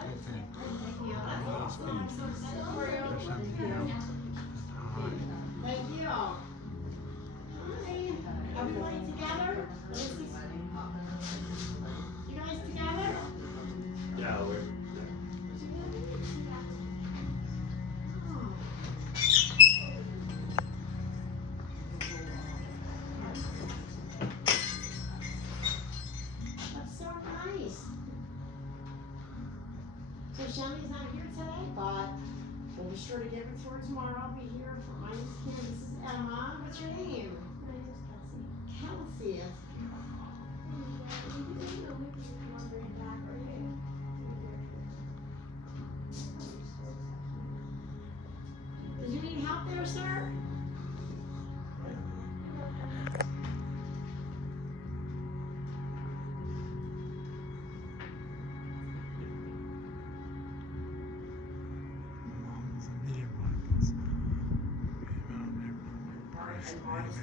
Thank you. That's awesome. I'm so excited for you. Thank you. Thank you. Hi. Everybody together? You guys together? Yeah, we're. That's so nice. So Shelly's not here today, but we'll be sure to give it to her tomorrow. I'll be here for my name's Kim. This is Emma. What's your name? My name is Kelsey. Kelsey. That's Did you need help there, sir? Praise